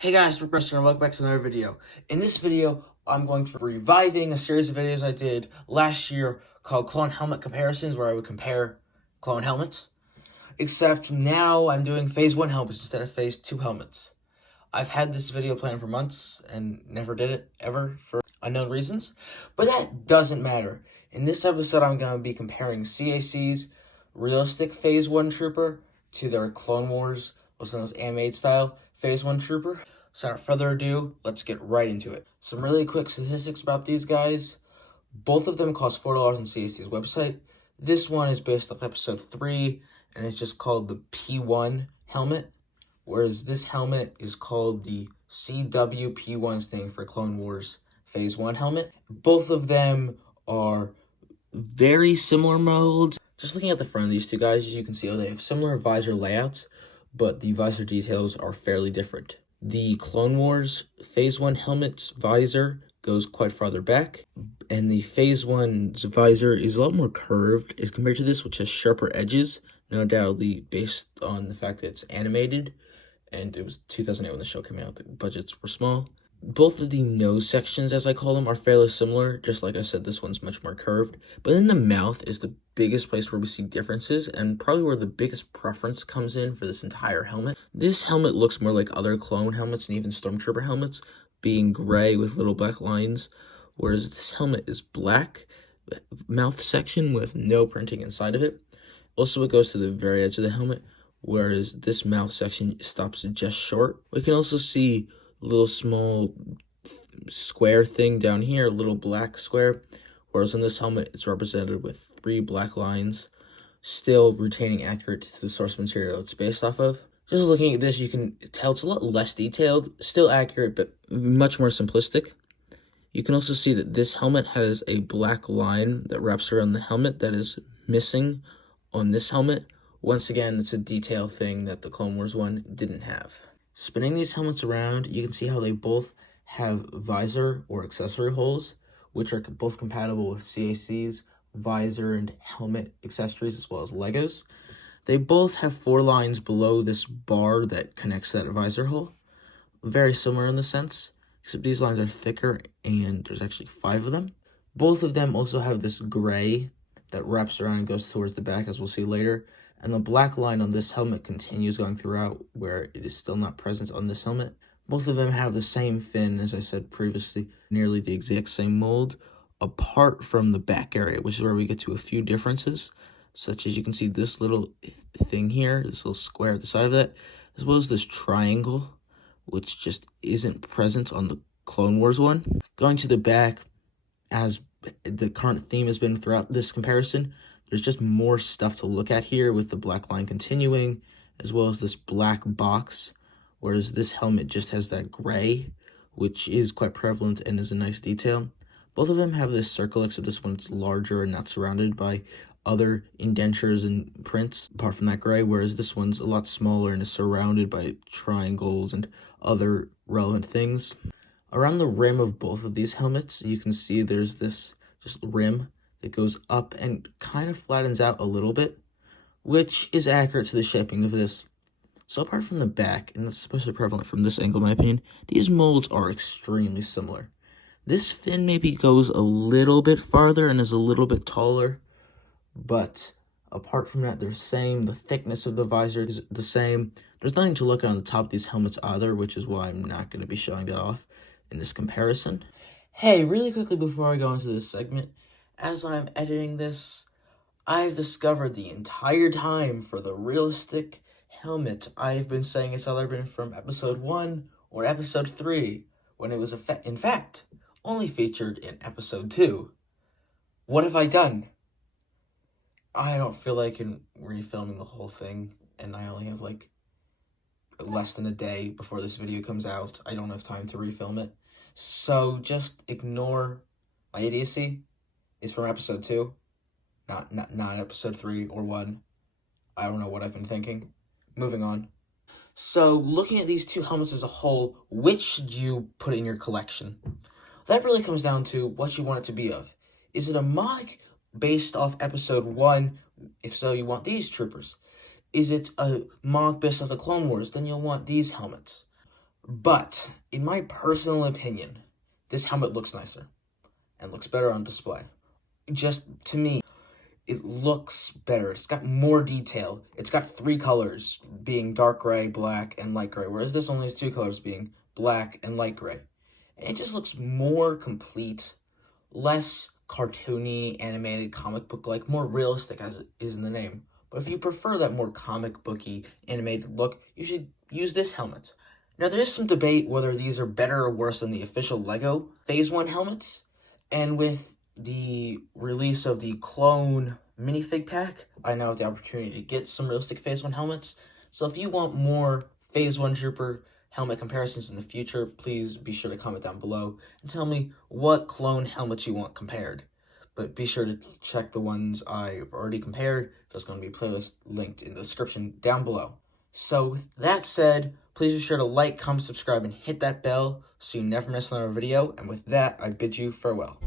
Hey guys, we're Meister and welcome back to another video. In this video, I'm going to be reviving a series of videos I did last year called Clone Helmet Comparisons, where I would compare clone helmets. Except now I'm doing Phase 1 helmets instead of Phase 2 helmets. I've had this video planned for months and never did it, ever, for unknown reasons. But that doesn't matter. In this episode, I'm going to be comparing CAC's realistic Phase 1 Trooper to their Clone Wars, also known as animated style, Phase 1 Trooper. So without further ado, let's get right into it. Some really quick statistics about these guys. Both of them cost $4 on CAC's website. This one is based off episode 3, and it's just called the P1 helmet, whereas this helmet is called the CWP1, standing for Clone Wars Phase 1 helmet. Both of them are very similar molds. Just looking at the front of these two guys, as you can see, they have similar visor layouts, but the visor details are fairly different. The Clone Wars Phase 1 helmet's visor goes quite farther back, and the Phase 1's visor is a lot more curved as compared to this, which has sharper edges, no undoubtedly based on the fact that it's animated, and it was 2008 when the show came out. The budgets were small. Both of the nose sections, as I call them, are fairly similar. Just like I said, this one's much more curved. But in the mouth is the biggest place where we see differences, and probably where the biggest preference comes in for this entire helmet. This helmet looks more like other clone helmets and even Stormtrooper helmets, being gray with little black lines, whereas this helmet is black mouth section with no printing inside of it. Also, it goes to the very edge of the helmet, whereas this mouth section stops just short. We can also see little small square thing down here, a little black square, whereas in this helmet it's represented with 3 black lines, still retaining accurate to the source material it's based off of. Just looking at this, you can tell it's a lot less detailed, still accurate, but much more simplistic. You can also see that this helmet has a black line that wraps around the helmet that is missing on this helmet. Once again, it's a detail thing that the Clone Wars one didn't have. Spinning these helmets around, you can see how they both have visor or accessory holes, which are both compatible with CAC's visor and helmet accessories as well as Legos. They both have 4 lines below this bar that connects that visor hole. Very similar in the sense, except these lines are thicker and there's actually 5 of them. Both of them also have this gray that wraps around and goes towards the back, as we'll see later. And the black line on this helmet continues going throughout, where it is still not present on this helmet. Both of them have the same fin, as I said previously, nearly the exact same mold, apart from the back area, which is where we get to a few differences, such as you can see this little thing here, this little square at the side of that, as well as this triangle, which just isn't present on the Clone Wars one. Going to the back, as the current theme has been throughout this comparison, there's just more stuff to look at here with the black line continuing, as well as this black box, whereas this helmet just has that gray, which is quite prevalent and is a nice detail. Both of them have this circle, except this one's larger and not surrounded by other indentures and prints, apart from that gray, whereas this one's a lot smaller and is surrounded by triangles and other relevant things. Around the rim of both of these helmets, you can see there's this just rim that goes up and kind of flattens out a little bit, which is accurate to the shaping of this. So apart from the back, and it's especially prevalent from this angle in my opinion, these molds are extremely similar. This fin maybe goes a little bit farther and is a little bit taller, but apart from that, they're the same. The thickness of the visor is the same. There's nothing to look at on the top of these helmets either, which is why I'm not going to be showing that off in this comparison. Hey, really quickly before I go into this segment, as I'm editing this, I've discovered the entire time for the realistic helmet I've been saying it's either been from episode 1 or episode 3, when it was in fact only featured in episode 2. What have I done? I don't feel like refilming the whole thing, and I only have like less than a day before this video comes out. I don't have time to refilm it, so just ignore my idiocy. It's from episode 2, not episode 3 or 1. I don't know what I've been thinking. Moving on. So, looking at these two helmets as a whole, which should you put in your collection? That really comes down to what you want it to be of. Is it a mod based off episode 1? If so, you want these troopers. Is it a mod based off the Clone Wars? Then you'll want these helmets. But, in my personal opinion, this helmet looks nicer and looks better on display. Just, to me, it looks better. It's got more detail. It's got 3 colors, being dark gray, black, and light gray, whereas this only has 2 colors, being black and light gray. And it just looks more complete, less cartoony, animated, comic book-like, more realistic, as it is in the name. But if you prefer that more comic booky, animated look, you should use this helmet. Now, there is some debate whether these are better or worse than the official LEGO Phase 1 helmets, and with the release of the Clone minifig pack, I now have the opportunity to get some realistic Phase 1 helmets. So if you want more Phase 1 Trooper helmet comparisons in the future, please be sure to comment down below and tell me what clone helmets you want compared. But be sure to check the ones I've already compared. There's going to be a playlist linked in the description down below. So with that said, please be sure to like, comment, subscribe, and hit that bell so you never miss another video. And with that, I bid you farewell.